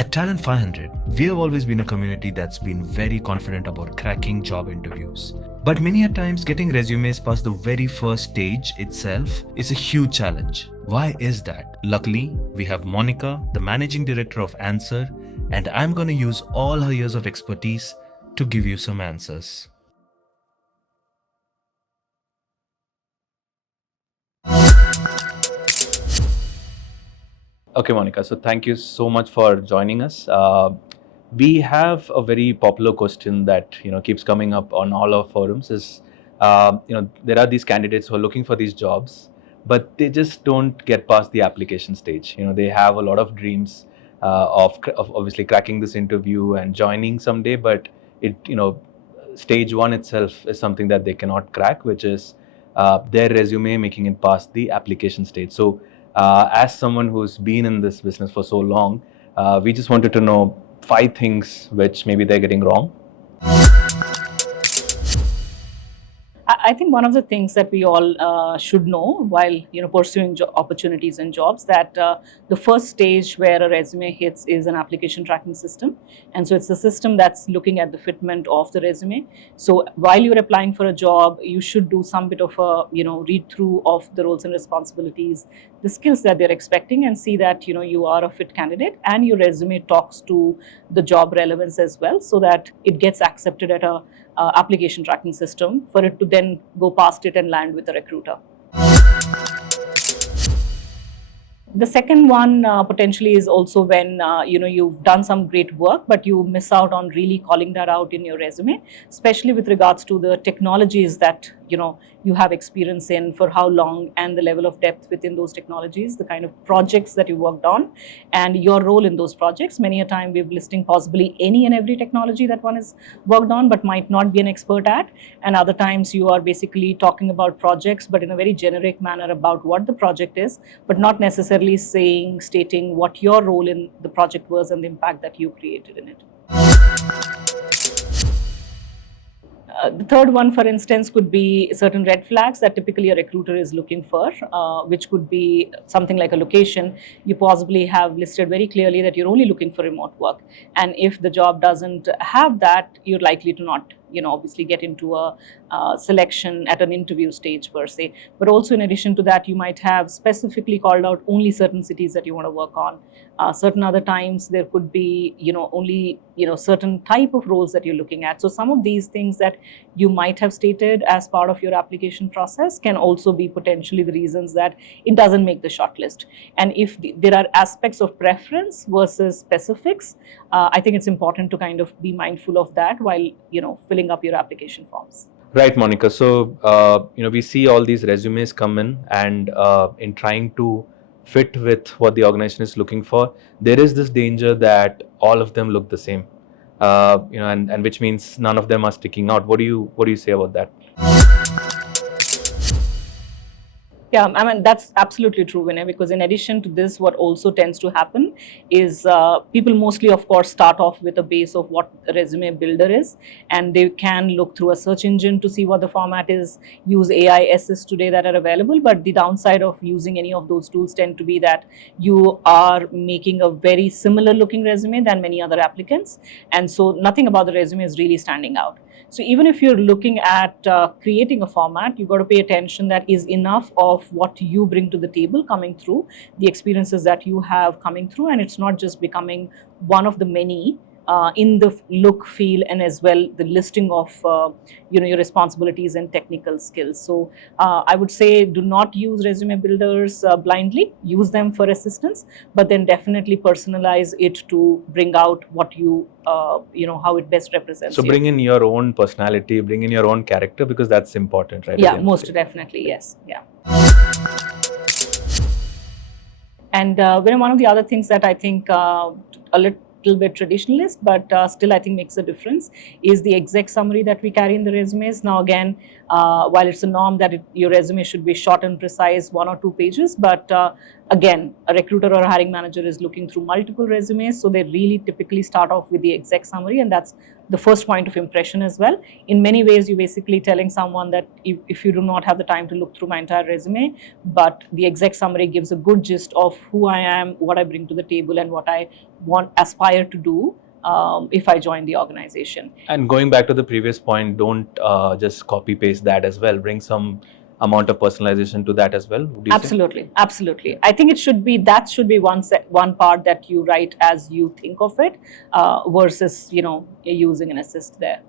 At Talent 500, we have always been a community that's been very confident about cracking job interviews. But many a times getting resumes past the very first stage itself is a huge challenge. Why is that? Luckily, we have Monica, the managing director of Answer, and I'm going to use all her years of expertise to give you some answers. Okay, Monica. So thank you so much for joining us. We have a very popular question that keeps coming up on all our forums. Is there are these candidates who are looking for these jobs, but they just don't get past the application stage. They have a lot of dreams of obviously cracking this interview and joining someday, but it stage one itself is something that they cannot crack, which is their resume making it past the application stage. So as someone who's been in this business for so long, we just wanted to know 5 things which maybe they're getting wrong. I think one of the things that we all should know while pursuing opportunities and jobs, that the first stage where a resume hits is an application tracking system, and so it's the system that's looking at the fitment of the resume. So while you're applying for a job, you should do some bit of a read through of the roles and responsibilities, the skills that they're expecting, and see that you are a fit candidate and your resume talks to the job relevance as well, so that it gets accepted at a application tracking system for it to then go past it and land with a recruiter. The second one potentially is also when you've done some great work, but you miss out on really calling that out in your resume, especially with regards to the technologies that you have experience in, for how long, and the level of depth within those technologies, the kind of projects that you worked on, and your role in those projects. Many a time we're listing possibly any and every technology that one has worked on but might not be an expert at, and other times you are basically talking about projects but in a very generic manner about what the project is, but not necessarily stating what your role in the project was and the impact that you created in it. The third one, for instance, could be certain red flags that typically a recruiter is looking for, which could be something like a location. You possibly have listed very clearly that you're only looking for remote work. And if the job doesn't have that, you're likely to not obviously get into a selection at an interview stage per se. But also in addition to that, you might have specifically called out only certain cities that you want to work on. Certain other times there could be only certain type of roles that you're looking at. So some of these things that you might have stated as part of your application process can also be potentially the reasons that it doesn't make the shortlist. And if there are aspects of preference versus specifics, I think it's important to kind of be mindful of that while filling up your application forms. Right, Monica. So we see all these resumes come in, and in trying to fit with what the organization is looking for, there is this danger that all of them look the same, and which means none of them are sticking out. What do you say about that? Yeah, I mean, that's absolutely true, Vinay, because in addition to this, what also tends to happen is people mostly, of course, start off with a base of what a resume builder is, and they can look through a search engine to see what the format is, use AI assist today that are available. But the downside of using any of those tools tend to be that you are making a very similar looking resume than many other applicants. And so nothing about the resume is really standing out. So even if you're looking at creating a format, you've got to pay attention that is enough of what you bring to the table coming through, the experiences that you have coming through, and it's not just becoming one of the many in the look, feel, and as well the listing of your responsibilities and technical skills. So I would say do not use resume builders blindly. Use them for assistance, but then definitely personalize it to bring out what you how it best represents. So bring in your own personality, bring in your own character, because that's important, right? Yeah, most definitely, yes. Yeah. And one of the other things that I think a little bit traditionalist, but still I think makes a difference, is the exec summary that we carry in the resumes. Now again, while it's a norm that your resume should be short and precise, 1 or 2 pages, but again, a recruiter or a hiring manager is looking through multiple resumes, so they really typically start off with the exec summary, and that's the first point of impression as well. In many ways, you're basically telling someone that if you do not have the time to look through my entire resume, but the exec summary gives a good gist of who I am, what I bring to the table, and what I aspire to do if I join the organization. And going back to the previous point, don't just copy paste that as well. Bring some amount of personalization to that as well. Would you say? Absolutely, absolutely. I think it should be one part that you write as you think of it, versus using an assist there.